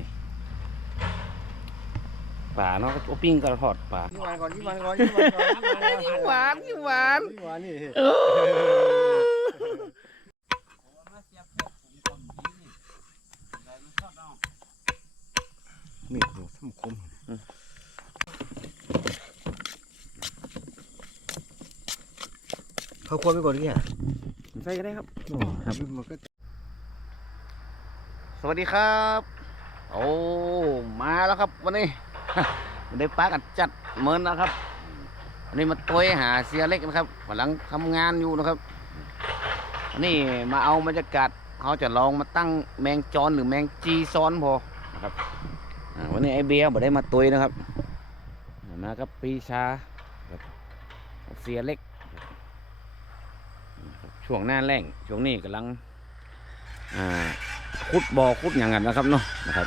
นี่ป่าเนาะก็ปิ้งกระทอดป่ายี่หวานก่อนยี่หวานก่อนยี่หวานก่อนยิ่งหวานยิ่งหวานยี่หวานนี่เออมีดดูส้มคมเขาควรไปก่อนเนี่ยใส่ก็ได้ครับ ครับ มันก็ สวัสดีครับ โอ้มาแล้วครับวันนี้วันนี้ป้ากันจัดเหมือนนะครับวันนี้มาตัวหาเสียเล็กนะครับกำลังทำงานอยู่นะครับวันนี้มาเอาบรรยากาศเขาจะลองมาตั้งแมงจอนหรือแมงจีซ้อนพอนะครับวันนี้ไอเบียร์บ่ได้มาตุยนะครับมากับปีชาเสียเล็ก ช่วงหน้าแรงช่วงนี้กำลังอ่า ขุดบ่อขุดอย่างนั้นนะครับเนาะนะครับ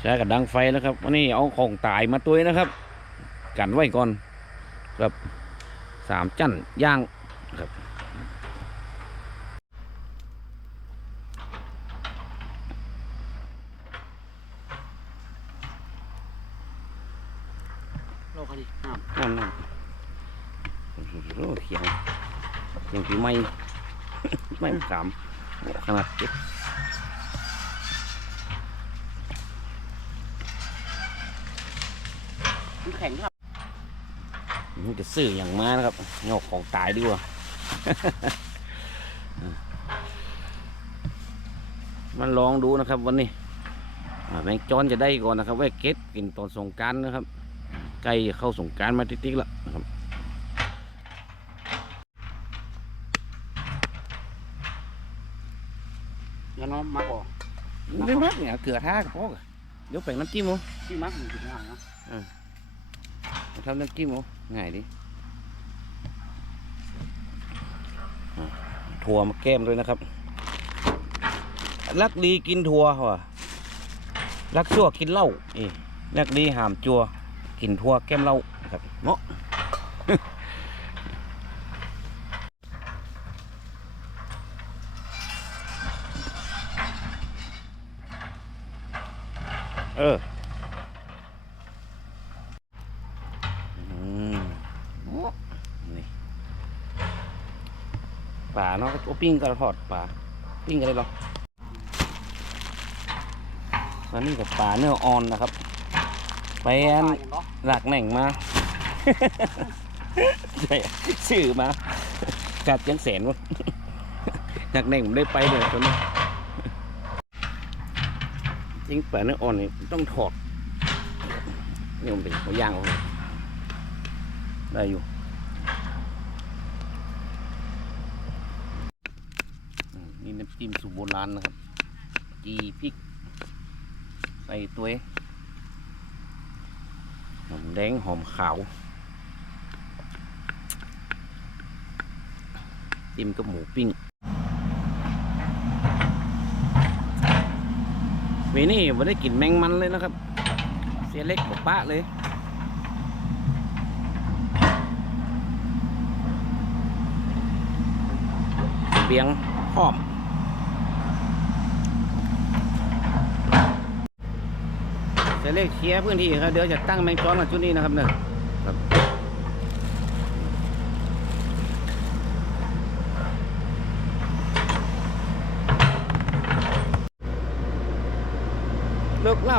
ใช้กับดังไฟนะครับวันนี้เอาของตายมาตุยนะครับ กันไว้ก่อนครับสามจั่นย่างครับโลกเขาดิน้นั่นนั่นโอ้โหเขียงเขียงปีใหม่ ไม่ขามขนาดเจ็บำมันแข็งครับมันจะซื้ออย่างมานะครับงอกของตายดีกว่ามันลองดูนะครับ วันนี้อ่าแมงจอนจะได้ก่อนนะครับไว้เก็ตกินตอนสงกรารนะครับ ใกล้เข้าสงกรารมาติ๊กๆแล้วนะครับ อย่าน้อมมักออก ไม่มักเนี่ยเก ลือท่ากับพ่อกะเดี๋ยวแป่งน้ำจิ้มเอาที่มักมันถึงง่ายนะทำน้ำจิ้มเอาง่ายดิอะถั่วมาแก้มด้วยนะครับ รักดีกินถั่วว่ะรักชั่วกินเหล้านี่รักดีหามจัว กินถั่วแก้มเหล้าครับเนาะ เอออืมนี่ป่าเนาะก็ปิ้งกระทอดป่าปิ้งกันเลยหรอแล้วนี่กับป่าเนื้ออ่อนนะครับไปอันหลักแหน่งมาใช่ชื่อมากัดยังแสนวะหลักแหน่งผมได้ไปเลยตัวนี้ ริงป่าเนื้ออ่อนนี่ต้องถอดนี่มันเป็นหัวย่างเอาได้อยู่นี่น้ำจิ้มสูตรโบราณนะครับ จีพริก ใส่ตัวหอมแดงหอมขาว จิ้มกับหมูปิ้ง วีนี่ไม่ได้กลิ่นแมงมันเลยนะครับ เสียเล็กกว่าป้าเลย เบียงหอมเสียเล็กเคลียร์พื้นที่ครับเดี๋ยวจะตั้งแมงจอนมาจุดนี้นะครับเนี่ย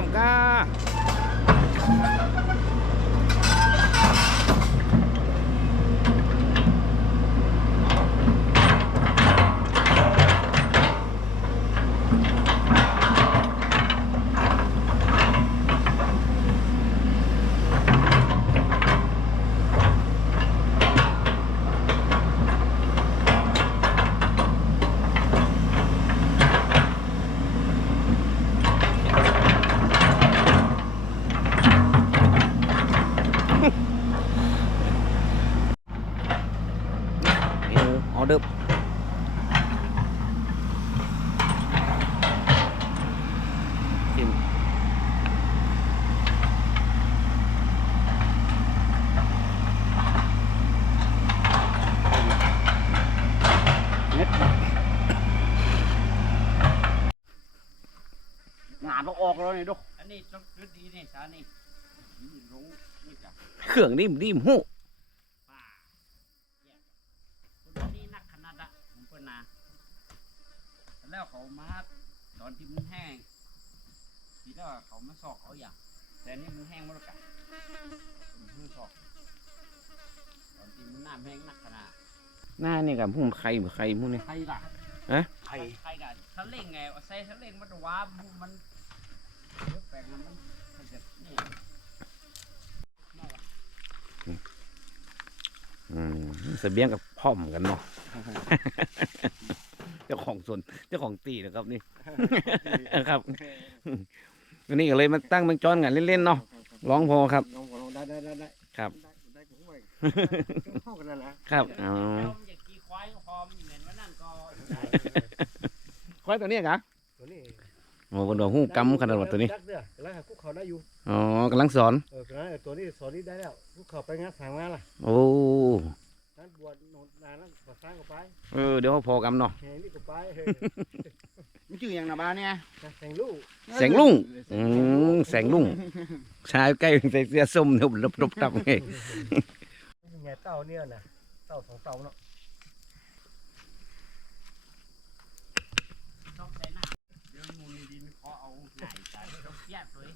ครับเลิก ออกแล้วนี่ดูอันนี้ต้องรถดีนี่สานี่นี่ลงนี่จ้ะเครื่องนิ่มนิ่มหูป่าเนี่ยคนนี้นักขนาดอะผมเพิ่นนาแล้วเขามาตอนที่มันแห้งทีแล้วเขามาสอกเขาอย่างแต่อันนี่มันแห้งหมดแล้วกันมันเพิ่งสอกตอนที่มันน้ำแห้งนักขนาดหน้านี่กับพุ่มไข่ไข่พวกนี้ใครล่ะฮะใครใครกันทะเล่งไงใส่ทะเล่งมันจะว้ามัน เดี๋ยวแปลงมันมันจะนี่อืมเสบียงกับพ่อมกันเนาะ เจ้าของสวนเจ้าของตีนะครับนี่ ครับวันนี้ก็เลยมาตั้งเมืองจอนกันเล่นๆเนาะ ร้องพอครับ ลองลองได้ได้ได้ได้ครับ ได้ได้ผมไปเข้ากันนั่นแหละครับอ๋อเจ้ามันอยากขี่ควายก็พอมันเหมือนว่านั่นก็ได้ควายตัวนี้กะตัวนี้ โอ้คนดอกหู้กำขนาดว่าตัวนี้ดักเด้อแล้วหาคุกเขาได้อยู่อ๋อกำลังสอนเออตัวนี้ตัวนี้สอนนี้ได้แล้วคุกเขาไปงานสามงานล่ะโอ้นั้นบวชนนานแล้วก่อสร้างก็ไปเออเดี๋ยวพอกำเนาะแห่นี่ก็ไปเฮ้ยมันชื่ออย่างนะบ้านเนี่ยแต่งลูกแสงลุ่งอืมแสงลุ่งชายใกล้ใส่เสื้อส้มเนี่ยลบลบตับไงไงเต่าเนี่ยนะเต่าสองเต่าเนาะ ต้องใส่หน้าเดี๋ยวมูลดินขอเอาไหนใส่ต้องเสียบเลย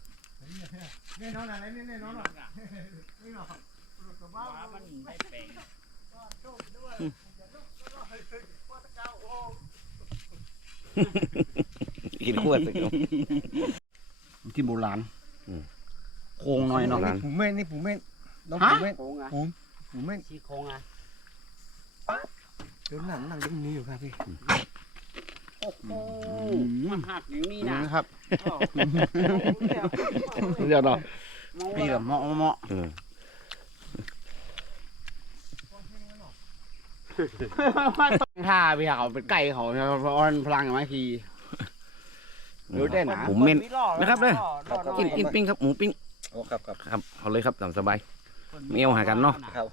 แน่นอนอะไรแน่นอนน้องอะว่ามันไม่แปลงกินขวดสิครับที่โบราณโครงหน่อยเนาะผูเม่นนี่ผูเม่นน้องผูเม่นโค้งอะผูเม่นชี้โค้งอะเดี๋ยวหนังหนังตรงนี้อยู่ครับพี่ โอ้โหมันหักอย่างนี้นะนะครับเดี๋ยวเนาะมองพี่ว่ากับเหมาะเหมาะเออถ้าพี่เขาเป็นไก่เขาเพราะอ่อนพลังไหมพี่เดี๋ยวได้นะหมูเม่นนะครับเด้อกินกินปิ้งครับหมูปิ้งโอ้ครับครับครับเอาเลยครับตามสบายไม่เอาหากันเนาะครับ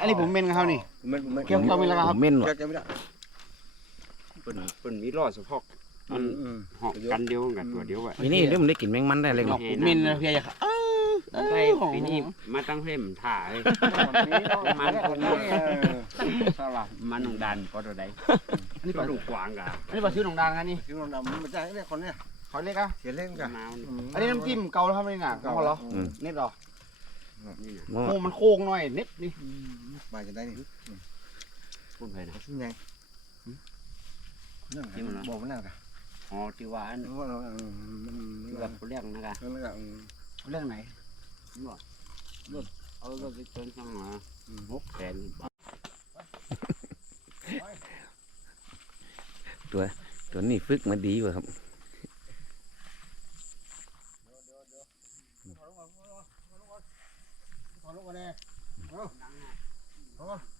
อันนี้ผมเมนกับเขานี่ผูเม่นผูเม่นเกี่ยวกับเวลาครับหมูเม่นว่ะเกี่ยวกับไม่ได้ เป็นเป็นมีรอดเฉพาะมันอืมหอกกันเดียวกันตัวเดียวอะทีนี้เดี๋ยวมันได้กลินแมงมันได้เลยเนาะเมนนะพี่อยากเออได้ปีนี้มาตั้งเพ่มถ่ายมันคนนี้สลับมันหนองดันก็ตัวใดอันนี้ก็ปลาลูกกวางกะอันนี้ปลาชื่อหนองดานกันนี่คิวดำมันจะเนี่ยคนเนี่ยเขาเรียกอะเสียเล่นกันมะนาวอันนี้น้ำจิ้มเกาแล้วทำไมน่ะเกาเหรออืมเน็ตเหรอนี่นะหม้อโค้งมันโค้งหน่อยเน็ตนี่มาจะได้นี่พูดไปนะชิ้นใหญ่ นั่นบอกมันนั่นกันอ๋อที่ว่าอันว่าเราอืมที่ว่าเขาเรียกนะกะนั่นก็อืมเรื่องไหนเอารถไปเติมข้างหลังหกแสนตัวนี้ฝึกมาดีกว่าครับขอลงมาแน่เอาเ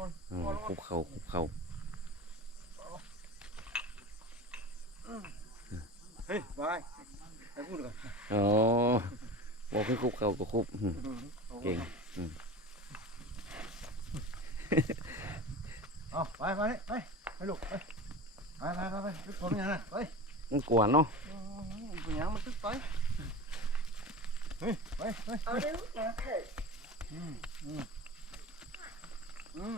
อาเอาเอาอ๋อคุบเข่าคุบเข่าเฮ้ยไปไปพูดก่อนอ๋อบอกให้คุบเข่าก็คุบอืมเก่งเอาไปไปไปไปลูกไปไปไปไปไปตึกผมยังไงไปมันกวนเนาะเป็นยังมันตึกไปเฮ้ยไปไป Auto airport. อืมอืม Auto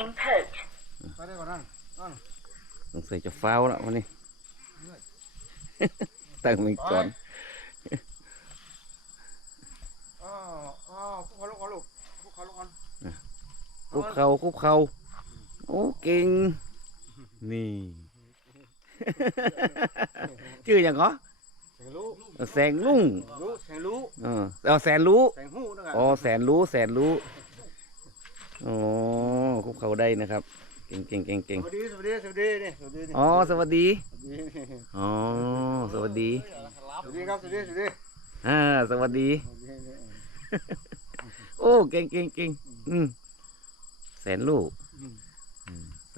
input. ไปได้ก่อนนั่นสงสัยจะฟ้าวแล้ววันนี้ ตั้งเมืองจอนอ๋ออ๋อพวกเขาลูกเขาลูกพวกเขาลูกก่อนคุบเข่าคุบเข่าโอ้เก่ง นี่ ชื่ออย่างเหรอแสงรู้แสงลุ่งรู้แสงรู้เออเอาแสนรู้ แสงหูนะครับอ๋อแสนรู้แสนรู้อ๋อคุบเขาได้นะครับ เก่งเก่งเก่งเก่งสวัสดีสวัสดีสวัสดีนี่สวัสดีนี่อ๋อสวัสดีสวัสดีอ๋อสวัสดีสวัสดีครับสวัสดีสวัสดีอ่าสวัสดี สวัสดีนี่ โอ้เก่งเก่งเก่งอืมแสนลูกอืม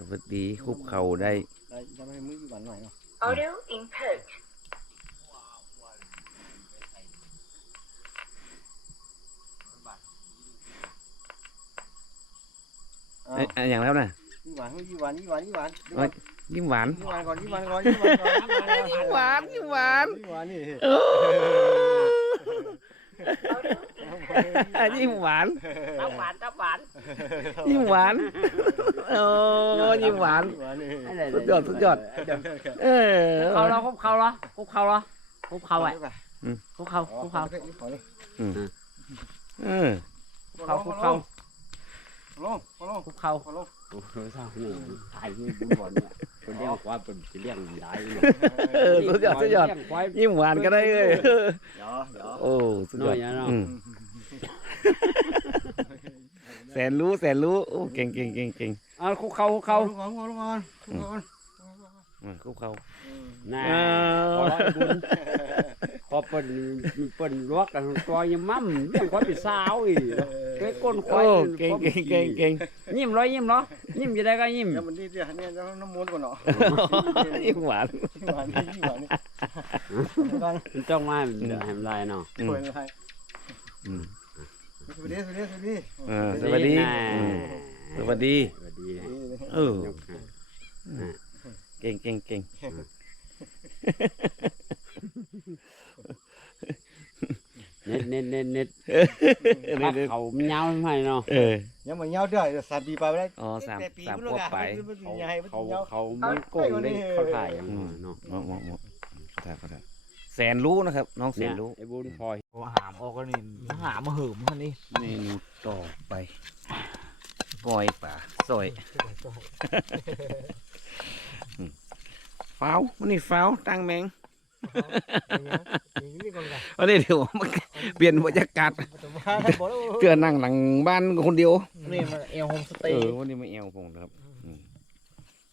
สวัสดีคุบเขาได้ได้จะอหนเน Audio input อ้าเอ้ย่างแล้วนะยิ้มหวานยิ้มหวานยิ้มหวานยิ้มหวานยิ้มหวาน ก่อนยี่หวานก่อนยี่หวานก่อนยี่หวานก่อนยี่หวานนี่ ยิ้มหวานตับหวานตับหวานยิ้มหวานโอ้ยิ้มหวานยี่หวานนี่สุดยอดสุดยอดเออเขาเหรอคุบเขาเหรอคุบเขาเหรอคุบเขาไอ้อืมคุบเขาคุบเขาเออเขาคุบเขาลงลงคุบเขาลงโอ้โหเศร้าหูตายนี่บุญบอลเนี่ย คนเลี้ยงควายเป็นจะเลี้ยงได้เนี่ยเออสุดยอดสุดยอดเลี้งควายยิ้มหวานก็ได้เลย เดี๋ยวเดี๋ยวโอ้สุดยอดน้อยอะเนาะอืมแสนรู้แสนรู้โอ้เก่งเก่งเก่งเก่งเอาคุกเขาคุกเขาลงก่อนลงก่อนลงก่อนอะคุกเขา น่าอ้าวพอแล้วบุญพอเปิ่นเปิ่นลวกกันตัวยังมั่มเลี้ยงควายเป็นสาวอีกเก้ก้นควาโอ้ยเก่งเก่งเก่งเก่งยิ้มร้อยยิ้มเนาะยิ้มจะได้ก็ยิ้มเดี๋ยวมันนี่เดี๋ยวเนี่ยเราน้ำมันก่อนเนาะยิ้มหวานยี่หวานนี่ยี่หวานนี่กันมันต้องมาเดี๋ยวให้มันได้เนาะอืมป่วยอะไรอืมสวัสดีสวัสดีสวัสดีเออสวัสดีน่าอืมสวัสดี สวัสดีเออ เก่งเก่งเก่ง เน็ตเน็ตเน็ตเน็ตเออพักนี่เขามันยาวไม่เนาะเออยังมันยาวได้สามปีไปได้อ๋อสามปีสามลูขวบไปเขาใหญ่เขาเขาไม่โกงได้เขาถ่ายอย่างอืมเนาะเหมาะเหมาะเหมาะเขาถ่ายเขาถ่ายแสนรู้นะครับ น้องแสเนี่ยนรู้ไอ้บุญพลอยโอ้หามออกก็นี่หามมาเหิมท่านนี่เมนูต่อไปปล่อยป่าซอยอืม ฟ้าววันนี้ฟ้าวตั้งแมงนี่ก่อนกันวันนี้เดี๋ยวมันเปลี่ยนบรรยากาศแต่ว่าบอกแล้วเตือนั่งหลังบ้านคนเดียวนี่มันเอลโฮมสเตเอย์อวันนี้ไม่เอวผมนะครับอืม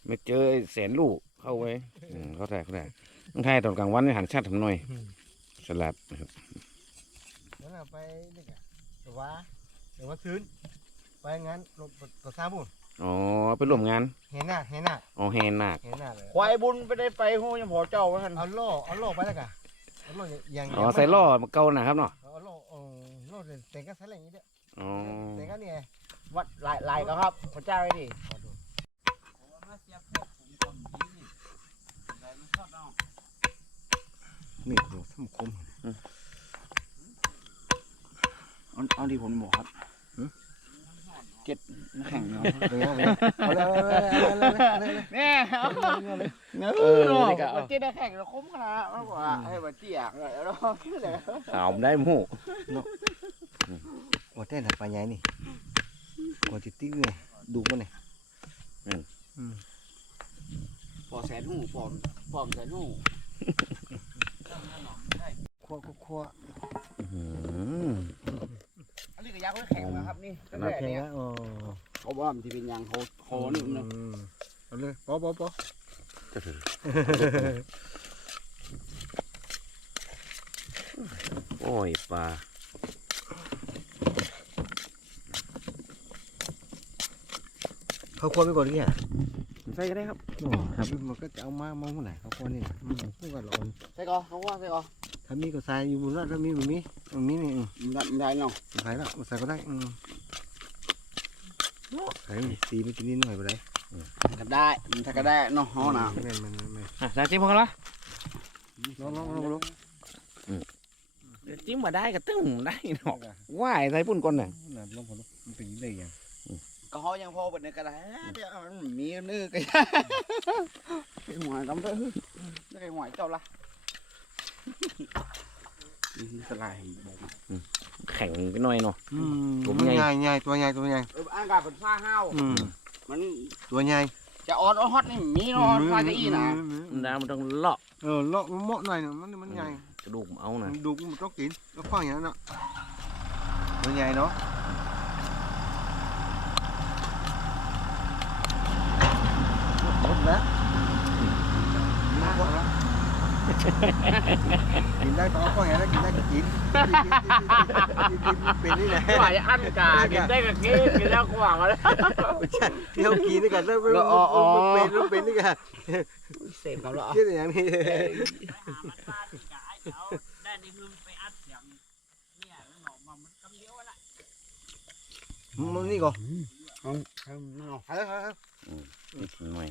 ไม่เจอไอ้แสนลูกเข้าไว้อืมเขาถ่ายเขาถ่ายต้องถ่ายตอนกลางวันนี่หันชาติทำหน่อยสลัดนะครับนั่นน่ะไปนี่กะแต่ว่าเดี๋ยวว่าซื้อไปงั้นรถตัวซาบุน อ๋อไปร่วมงานเห็นหน้าเห็นหน้าอ๋อแฮนนาคเห็นหน้าเลยควายบุญไปได้ไปหูยังพอเจ้าว่าท่านเอาโล่เอาโล่ไปแล้วกะเอาโล่อย่างอ๋อใส่ล่อมาเกาหนะครับเนาะเอาโล่เออโล่แต่งก็ใส่อะไรอย่างนี้เด้ออ๋อแต่งก็เนี่ยวัดลายลายก็ครับพระเจ้าไอ้ดินี่โหสมคมเอาเอาที่ผมบอกครับ เจ็ดแข่งเนาะเอาเลยเอาเลยเอาเลยเอาเลยเอาเลยเนี่ยเออนี่ก็มันเจ็ดแข่งเราคุ้มขนาดนั้นมากกว่าให้มันเจี๊ยกเลยแล้วขาวได้หมู่โอ้เต้นหนักไปใหญ่นี่โอ้จิตติ้งเนี่ยดูมันเนี่ยพอแสนหูฟอมฟอมแสนหูคั่วคั่วคั่วอื้อหืออั นนี้ก็ยักษ์ไว้แข่งนะครับนี่ขนาดนี้นะโอ้เขาว่ามันที่เป็นยางเขาคอนี่นะเอาเลยปอปอปอโอ้ยปลาเขาคั่วไปก่อนดิอะใส่ก็ได้ครับโอ้ครับมันก็จะเอามามาเมื่อไหร่เขาคั่วนี่อืมพวกกันร้อนใส่ก่อนเขาว่าใส่ก่อน ถ้ามีก็ใส่อยู่บนนั้นถ้ามีมันมีมันมีนี่อืมมันได้มันได้เนาะใส่แล้วใส่ก็ได้อืมใส่สีไม่กินนิดหน่อยไปได้ก็ได้มันถ้าก็ได้เนาะเฮานะแม่นแม่นแม่นแม่นอะใส่จิ้มพอกันละลองลองลองลองเดี๋ยวจิ้มมาได้ก็ตึ้งได้เนาะว่ายใส่ปุ่นก่อนน่ะน่ะลองพอลองมันเป็นยังไงอย่างก็เฮายังพอเบิดในกระดาษเดี๋ยวมันมีนึกก็ไอ้หวยกำเด้อไอ้หวยเจ้าละ สลายแข็งไปหน่อยเนาะอืมผมมันใหญ่ ใหญ่ใหญ่ตัวใหญ่ตัวใหญ่เอออากาศเป็นฟ้าห้าวอืมมันตัวใหญ่จะออนอฮอตนี่มีเนาะฟ้าจะอีนะมันดามันต้องเลาะเออเลาะมันเหมาะหน่อยหนึ่งมันมันใหญ่กระดูกมันเอานะมันดูมันต้องกินแล้วฟังอย่างนั้นเนาะตัวใหญ่เนาะหมดแล้ว กินได้ต่อฟังอย่างนั้นกินได้ก็กินกินเป็นนี่แหละว่าจะอันกากินได้กับกินกินแล้วกว่ามาแล้วไม่ใช่เที่ยวกินด้วยกันแล้วมันเป็นมันเป็นนี่กันเสพกับเราคิดอย่างนี้ไปหามันปลาที่กายเอาได้นี่คือไปอัดเสียงเนี่ยมันออกมามันคำเดียวละมันนี่ก่อนเอาเอาเอาเอาเลยเอาเลยนิดหน่อย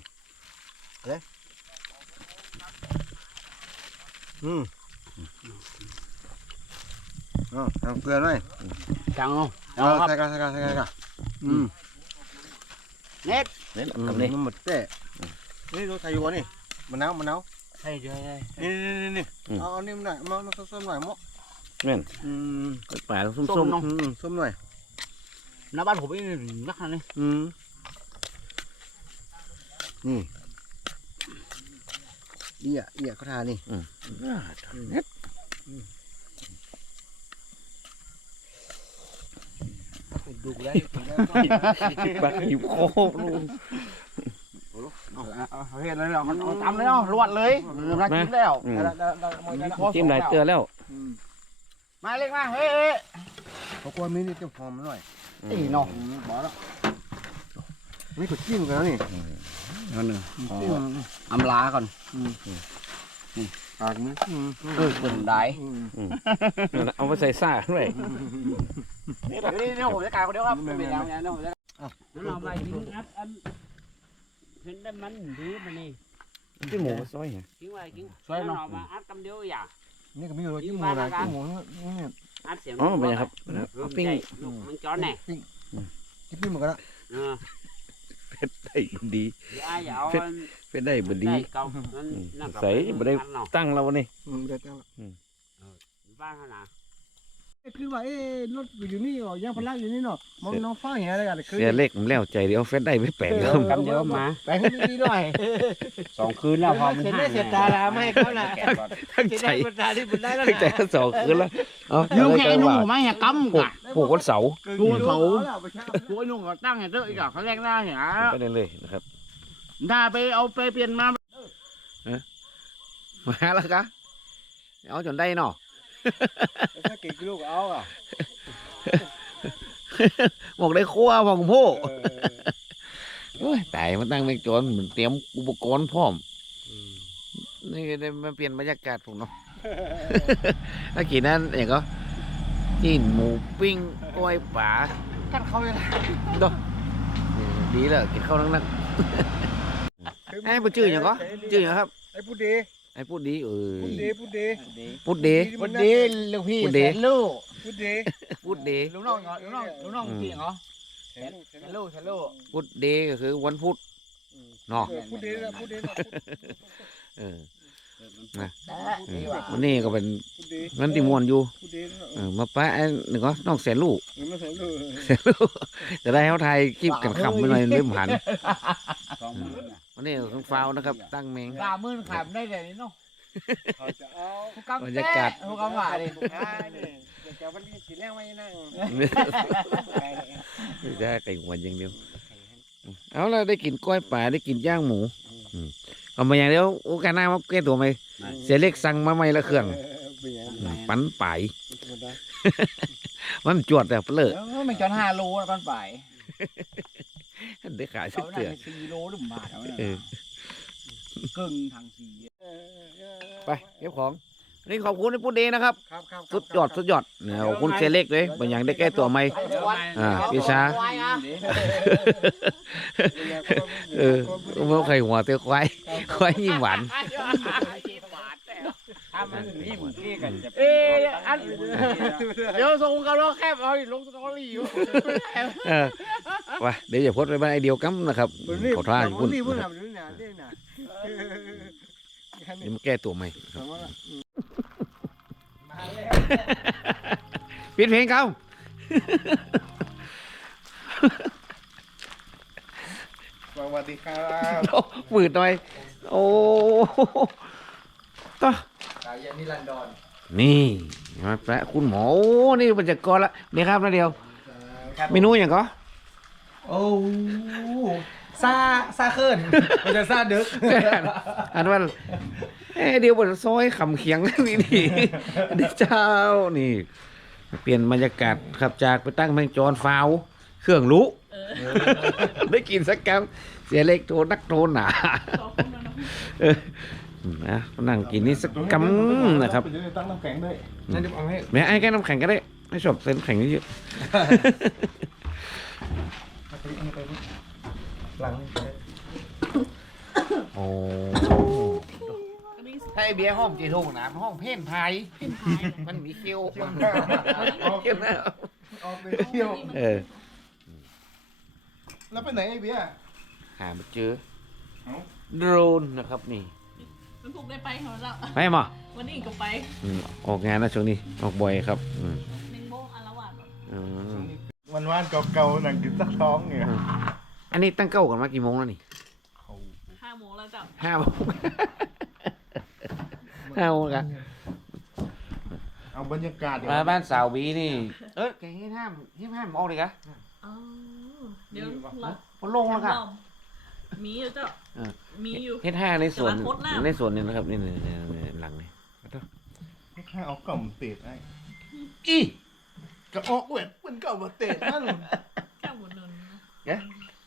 อืมเอาเอาเกลือหน่อยจังเอาเอาใส่กันใส่กันใส่กันอืมเน็ตเน้นอืมทำนี่มันหมดเต้นี่เราใส่อยู่วะนี่มะนาวมะนาวใช่ใช่ใช่นี่นี่นี่นี่เอาเอานี่มหน่อยมามาส้มๆหน่อยมั้งแม่นอืมกล้วยป่าส้มส้ส้มมเนาะอืมส้มหน่อยหน้าบ้านผมนี่นักขนาดนี้อืมนี่ เอี่ยเอี่ยเขาทานี่เน็ดดูแลปลาหิวโคกลูกเอาเห็นเลยเหรอมันเอาตามเลยเนาะรวดเลยเริ่มรักกินแล้วอืมมีข้อจิ้มหลายเตือแล้ว มาเล็กมาเฮ้ยเฮ้ยเขากลัวมีนี่จะหอมหน่อยตีเนาะบอกแล้ว นี่ก็จิ้มกันแล้วนี่นั่นหนึ่งจิ้มอำลาก่อนปากมืออืมเออคนได้อืมนั่นน่ะเอาไปใส่ซ่าด้วยนี่นี่นี่ผมจะกลายคนเดียวครับเป็นยังไงเนาะเรามายิงอัดอันเห็นได้มันดีมันนี่ที่หมูซอยไงยิงไว้ยิงเรามาอัดกำเดียวอย่านี่ก็มีรสจิ้มหมูนะจิ้มหมูนี่อัดเสียงอ๋อเป็นไงครับลูกปิ้งลูกมันจอนแน่จิ้มจิ้มหมูกันละ เออได้ดีอย่าอย่าเอาเป็นได้บดีเก่ามันนั่นใส่บ่ได้เนาะตั้งแล้ววันนี้อืมเด็ดแล้วบ้านขนาด คือว่าเอ๊ะรถอยู่นี่อ๋อย่างพลักอยู่นี่เนาะมันน้องฟ้าอย่างไรกันคือเสียเล็กมันแล้วใจเดียวเฟซได้ไม่แปลกเดิมกำเดียวมาไปให้ดีหน่อยสองคืนแล้วพอมันเห็นได้เสียตาละไม่ให้เขาละตั้งเสียใจดายคนตาที่บุญได้แล้วตั้งใจสองคืนแล้วเอายืมเอาแค่ใจนุ่งว่าผมไม่อย่ากำผูกกะผูกวันเสาร์ตัวเขาตัวนุ่งก็ตั้งให้เด้ออีกอะเขาแรกหน้าเนี่ยไปได้เลยนะครับถ้าไปเอาไปเปลี่ยนมามาแล้วกะเอาจนได้เนาะ ถ้าเก่งกิโลก็เอาอะบอกได้ครัวบอกโพ่โอ้ยตายมันตั้งแม่งโจรเหมือนเตรียมอุปกรณ์พร้อมนี่ก็ได้มาเปลี่ยนบรรยากาศผมเนาะเมื่อกี้นั้นอย่างก็กินหมูปิ้งกล้วยป่ากัดเขาเลยดอกดีแล้วกินข้าวนั่งนั่งไอ้ยบ่ชื่ออย่างก็ชื่ออย่างครับไอ้พูดดี ไอ้พูดดีเออพูดดีพูดดีพูดดีพูดดีลูกพี่พูดดีลูกพูดดีพูดดีลูกน้องลูกน้องลูกน้องพี่เหรอเห็นฉันลูกฉันลูกพูดดีก็คือวันพุธเนาะพูดดีนะพูดดีนะเออแต่เออวันนี้ก็เป็นพูดดีงั้นที่มวนอยู่พูดดีนะเออมาปะไอ้หนึ่งก็น้องแสนลูกไม่ใช่ลูกแสนลูกจะได้เขาไทยคลิปกันขำไปหน่อยเล่มหันสองหมื่น วันนี้ของฟาวนะครับ ตั้งเมงสามหมื่นขายได้เลยนี่เนาะเขาจะเอาบรรยากาศ ผู้กำกับดิอ่านี่เดี๋ยวจะวันนี้สีแรกไว้นั่งไม่ใช่ไก่หัวอย่างเดียว เอาแล้วได้กินกล้อยป่าได้กินย่างหมูอืมเอามาอย่างเดียวโอกาสหน้ามาแก้ตัวไหมเสียเล็กสั่งมาใหม่ละเครื่องเป็นยังอืมปั้นป่ายธรรมดามันจวดแต่เปลือก เออมันจนห้าโลแล้วกันไป ได้ขายสัเขากได้เตือสี่โลหรือบาทแล้วเออครึ่งทางสี่ไปเก็บของวันนี่ขอบคุณไอ้พูดเดนะครับครับครับสุดยอดสุดยอดเนี่ยขอบคุณเสียเล็กเลยบางอย่างได้แก้ตัวไหมอ่าพี่ช้าเออเมื่อใครหัวเตะควายควายยิ้มหวานถ้ามันนี่มึงกี้กันจะเอ๊ะอันเดี๋ยวส่งกันแล้วแคบเอาลงสตอรี่อยู่เออว่าเดี๋ยวอย่าโพสต์ไปบ้านไอเดียวกัมนะครับขอท่าอยู่พุ่นนี่พุ่นน่ะนี่น่ะนี่น่ะเดี๋ยวมาแก้ตัวใหม่ถามว่าปิดเพลงเขาสวัสดีครับโอ้ฝืดหน่อย โอ้ต่อสายยันนิรันดรนี่มาแปะคุณหมอโอ้นี่บรรยากาศละนี่ครับนะเดียว เมนูอย่างก็ โอ้ซาซาเคินมันจะซาดึกอันว่าเอ้ยเดียวบนซอยขำเคียงนี่นี่เดี๋ยวเจ้านี่ เปลี่ยนบรรยากาศครับจากไปตั้งแมงจอนฟาวเครื่องรู้ได้กินสักแก้วเสียเล็กโทรนักโทรหนาเออนะนั่งกินนี่สักกำนะครับตั้งน้ำแข็งด้วยนั่นจะเอาให้แม่ไอ้แก้น้ำแข็งก็ได้ไม่ชอบเส้นำแข็งเยอะ กฮ้ยเอาไปดิหลังนี่ไปโอ้อันนี้ถ้าไอเบียร์ห้องจีทงนะห้องเพ่นไทยมันมีคิวเที่ยวหน้าออกคิวนะออกไปเที่ยวเออแล้วไปไหนไอ้เบี้ยหามาเจอโดรนนะครับนี่มันถูกได้ไปเหรอเราไม่มาวันนี้ก็ไปออกงานนะช่วงนี้ออกบ่อยครับอืมหนึ่งโมงอารวาสอื มวันวานเก่าๆหนังกินสักท้องเนี่ยอันนี้ตั้งเก้ากันมากี่โมงแล้วนี่ห้าโมงแล้วจ้ะห้าโมงห้าโมงกันเอาบรรยากาศมาบ้านสาวบีนี่ เออแกให้ห้ามให้ห้ามออกเลยกะอ๋อเดี๋ยวเราพอลงแล้วค่ะมีอยู่เจ้าเออมีอยู่เฮ็ดห้าในสวนแต่ว่าโคตรน้ำในสวนนี่นะครับนี่นี่นี่นี่หลังนี่ให้เอากล่อมเตะไอ้อี กระออกเวทมันเก่ามาเตะนั่นแค่หมดนนนะเอ๊ะ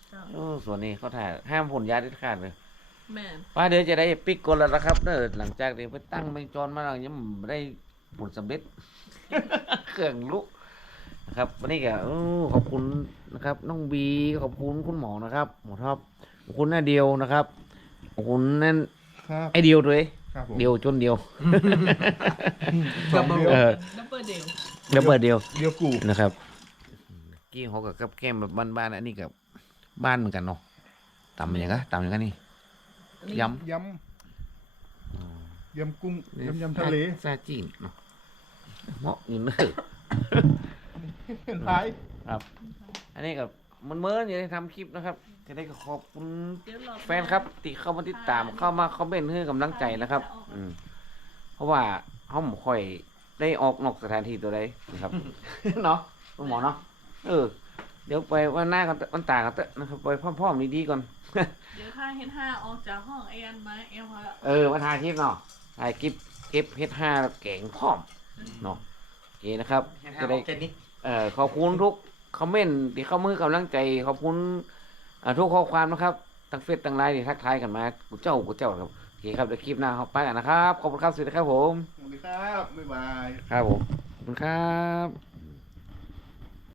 เจ้าโอ้สวนนี้เขาถ่ายห้ามผลยาเด็ดขาดเลยแม่นป้าเดี๋ยวจะได้ปิกกลแล้วนะครับเนอะหลังจากที่ไปตั้งแมงจรมาแล้วยังไม่ได้ผลสำเร็จ เครื่องลุกนะครับ วันนี้ก็เออขอบคุณนะครับ น้องบีขอบคุณคุณหมอนะครับหมอท็อปขอบคุณน้าเดียวนะครับขอบคุณนั่นครับไอเดียวด้วยครับผมเดียวจนเดียว สองเดียว เออ ดับเบิลเดล แล้วเปิดเดียวเดียวกูนะครับกี้เขากับกับแก้มแบบบ้านๆอันนี้กับบ้านเหมือนกันเนาะตำอย่างกะตำอย่างกันนี่ยำยำยำกุ้งยำยำทะเลซาจีนเนาะเหมาะอยู่เนอะเป็นท้ายครับ อันนี้กับมันเมื่ออย่าได้ทำคลิปนะครับจะได้ก็ขอบคุณเดี๋ยวเราแฟนครับที่เข้ามาติดตามเข้ามาคอมเมนต์ให้กำลังใจนะครับ อืมเพราะว่าเขาไม่ค่อย ได้ออกนอกสถานที่ตัวใดนะครับ เนาะคุณหมอเนาะเออ เดี๋ยวไปวันหน้ากันเถอะวันตากันเถอะนะครับไปพร้อมๆดีๆก่อน เดี๋ยวถ้าเห็นห้าออกจากห้องไออันมาเอลฮะเออมาถ่ายคลิปเนาะถ่ายคลิปเก็บเฮ็ดห้าแล้วแกงพร้อมเนาะโอเคนะครับจะได้เอ่อขอบคุณทุกคอมเมนต์ที่เข้ามือกำลังใจขอบคุณเอ่อทุกข้อความนะครับทั้งเฟซทั้งไลน์ที่ทักทายกันมากูเจ้ากูเจ้าครับโอเคครับเดี๋ยวคลิปหน้าเราไปกันนะครับขอบคุณครับสวัสดีครับผม สวัสดีครับบ๊ายบาย ครับผมขอบคุณครับ